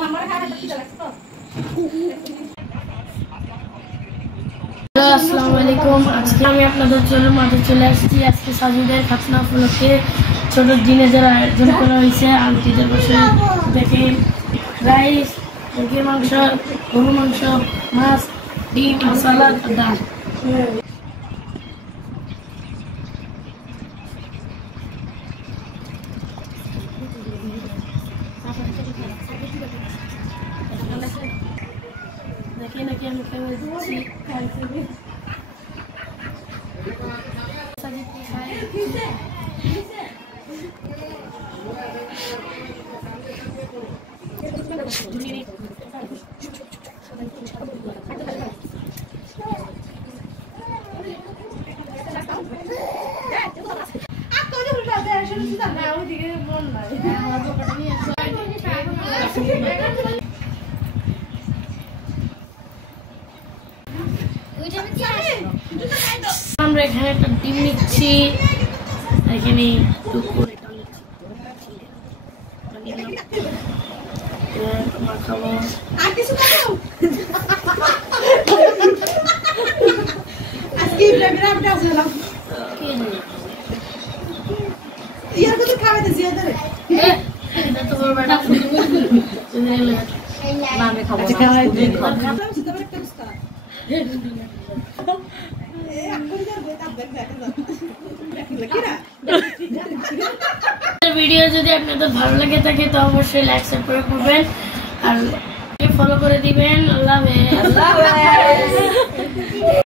আসসালামু আলাইকুম। আজকে আমি আপনাদের জন্য মাঠে চলে আসছি। আজকে সাজুদের খাতনা উপলক্ষে ছোট দিনের আয়োজন করা হয়েছে। আন্টিদের বসে দেখেন রাইস, মুরগির মাংস, গরুর মাংস, মাছ, ডিম, সালাদ, ডাল। দেখে নাকি আমি কেমন দিচ্ছি আমরা এখানে একটা ডিম নিচ্ছি, এখানে মাখাবো। ভিডিও যদি আপনাদের ভালো লাগে থাকে তো অবশ্যই লাইক সাবস্ক্রাইব করবেন আর ফলো করে দিবেন। আল্লাহ হাফেজ।